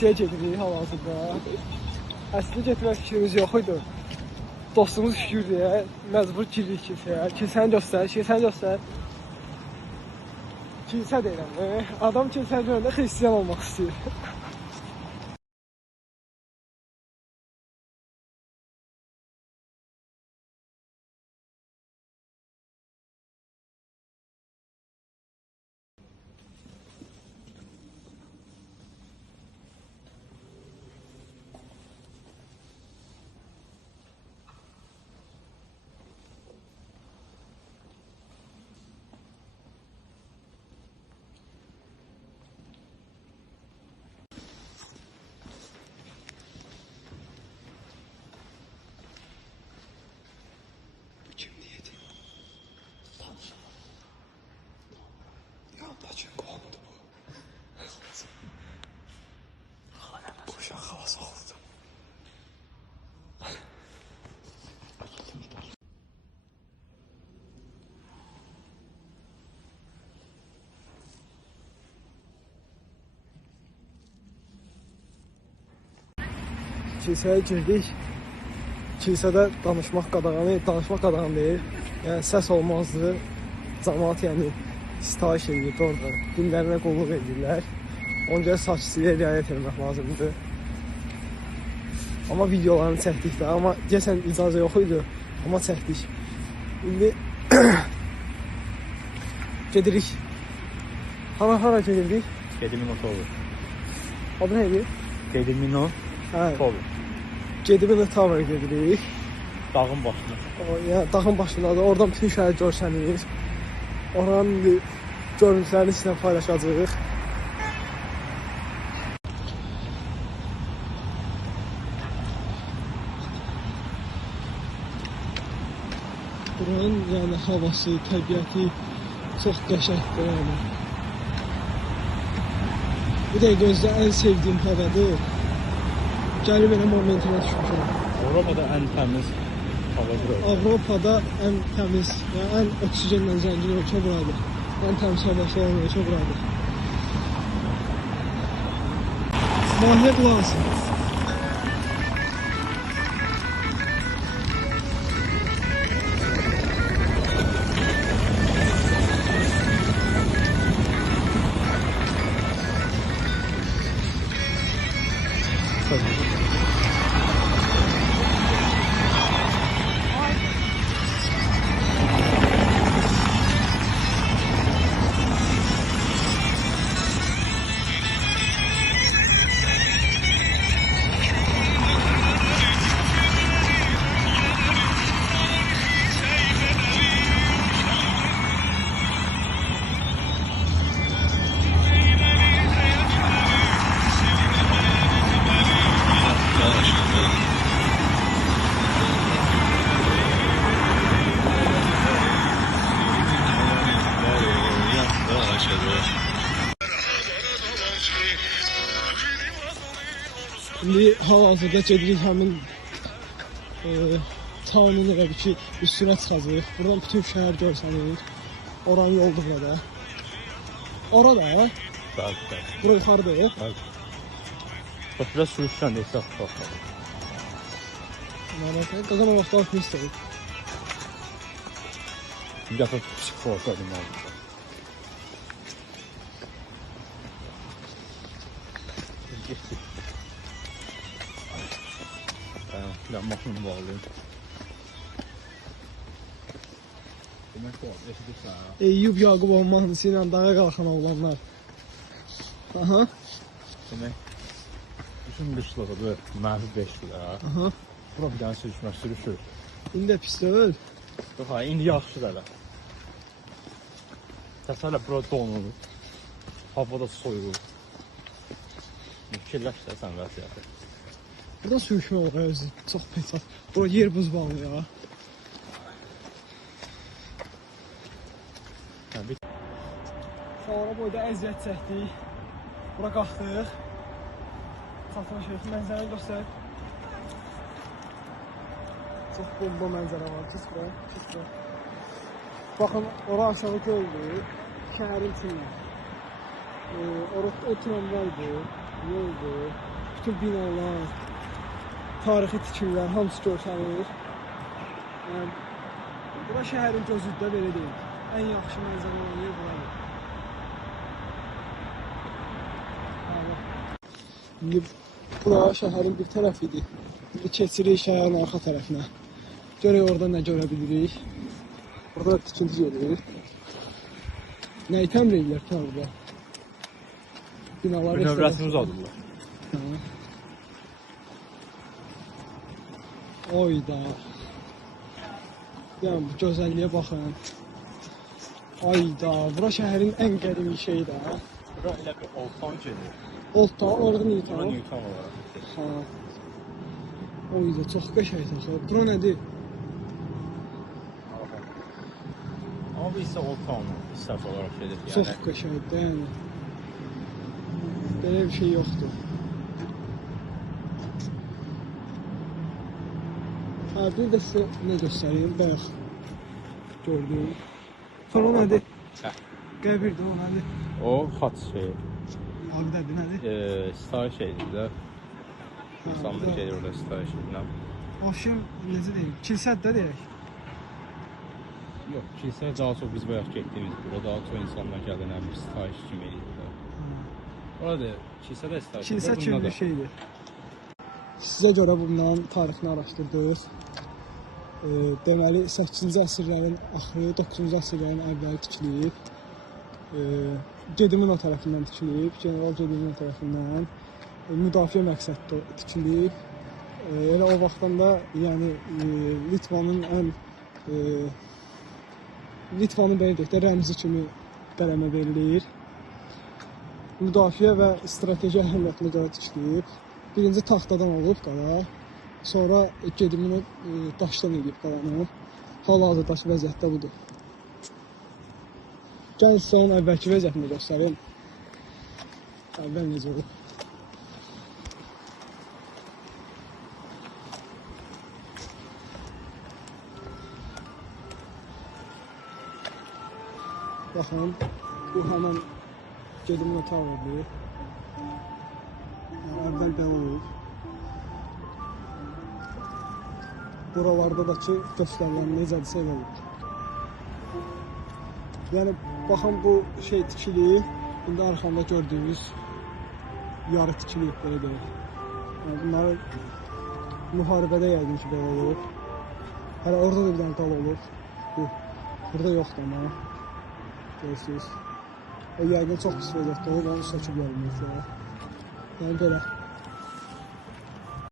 Şəmsiyə gedirik hal-hazırda. Əslində getmək fikrimiz yox idi. Dostumuz şükür deyə məcbur giririk kilsəyə. Kilsəni göstər. Kilsə deyirəm. Adam kilsəni görəndə xristiyan olmaq istəyir. Kilsəyə girdik. Kilsədə danışmaq qadağan deyil. Yəni səs olmazdı. Cəmaət yəni sitayiş edirdi orada. Dinlərinə qulluq edirlər. Ona görə sakitliyə riayət etmək lazımdır. Amma videolarını çəkdik də. Amma deyəsən icazə yox idi. Amma çəkdik. İndi gedirik. Hara gedirik? Gedimino Tower. Adı neydi? Gedimino Tower. Gedimino Tower gedirik. Dağın başına. Yəni dağın başındadır. Oradan bütün şəhər görsənir. Oranın görüntülərini sizlə paylaşacağıq. Buranın yəni havası, təbiəti çox qəşəngdir yəni. Bu dəqiqə ən sevdiyim havadır. Gəlib elə momentinə düşmüşəm. Avropada ən təmiz hava bura. Avropada ən təmiz və ən oksigenlə zəngin ölkə buradır. Ən təmiz havası olan ölkə buradır. Mahiyyət lazım. İndi hal-hazırda gedirik həmin taunun elə bir ki, üstünə çıxacaq. Buradan bütün şəhər görsənir. Oranın yoldur burada. Ora da? Bəli. Bura yuxarıdır? Bəli. Bax, biraz sürüşsən deyək, bax. Mənə qazan o vaxt altını istəyir. Yapaq psixoloqa deməlidir. Getdik. Ben maşını bağlayayım. Demək ki, eşidirsən ha? Eyyub Yaqubov mahnısı ilə dağa qalxan oğlanlar. Aha. Demək, bütün qışlıqıdır, mənfi 5 lira. Aha. Bura bir dənə sürüşür. İndi də pis deyil. Yox ha, indi yaxşıdır hələ. Təsələ bura donur. Havada soyulur. Fikirləşsən vəsiyyəti. Burada sürüşmə olur özü, çox pis. Bura yer buz bağlı ya. Sonra boyda əziyyət çəkdik. Bura qalxdıq. Çatmışıq, mənzərəni göstər. Çox bomba mənzərə var, pis bura. Baxın, ora aşağı göldür, şəhərin içində. O tramvaydır, yoldur. bütün binalar, tarixi tikililər hamısı görsənir. Yəni, bura şəhərin gözündə belə deyil. Ən yaxşı mənzərə olan yer buradır. İndi bura şəhərin bir tərəfidir. İndi keçirik şəhərin arxa tərəfinə. Görək orada nə görə bilirik. Burada tikinti gedir. Nəyi təmir edirlər ki orada? Binaları Növrətini uzadırlar. Oyda. Yəni bu gözəlliyə baxın. Ayda, bura şəhərin ən qədimi şeyi də. Bura elə bir Old Town gedir. Old Town, orada Newtown. Bura Newtown olaraq. Ha. Oyda, çox qəşəng axı. Bura nədir? Amma bu isə Old Town hissəsi olaraq gedir. Çox qəşəngdir, yəni. Belə bir şey yoxdur. Ha, bir də sizə nə göstəreyim, bayaq gördüyüm. Sonra o nədir? Qəbirdir, o nədir? O xat şey. Ağdədir, nədir? Sitayiş edir də. İnsanlar gelir orada sitayiş edirlər. Oşum, necə deyim, kilsədir də deyək. Yox, kilsəyə daha çox biz bayaq getdiyimiz bura daha çox insanlar gələn bir sitayiş kimi edirlər. Orada kilsə də sitayiş edir. Kilsə kimi bir şeydir. Sizə görə bundan tarixini araşdırdıq. Deməli 8-ci əsrlərin axırı, 9-cu əsrlərin əvvəli tikilib. Gedimino tərəfindən tikilib, General Gedimino tərəfindən müdafiə məqsədli tikilib. Elə o vaxtdan da yəni Litvanın Litvanın belə deyək də rəmzi kimi qələmə verilir. Müdafiə və strateji əhəmiyyətinə görə tikilib. Birinci taxtadan olub qala, sonra Gedimino daşdan edib qalanı. Hal-hazırdakı vəziyyətdə budur. Gəl sizə əvvəlki vəziyyətini göstərim. Əvvəl necə olub? Baxın, bu həmən Gedimino Tower'dir. Əvvəl belə olub. Buralarda da ki, göstərilən necədirsə elə olur. Yəni, baxın bu şey tikilib, indi arxamda gördüyünüz yarı tikilib, belə deyək. Yəni, bunları müharibədə yəqin ki, belə olub. Hələ orada da bir dənə qal olub. Burada yoxdur amma. Görürsünüz. O yəqin çox pis vəziyyətdə olub, onu söküb gəlməyəcək. Yəni, belə.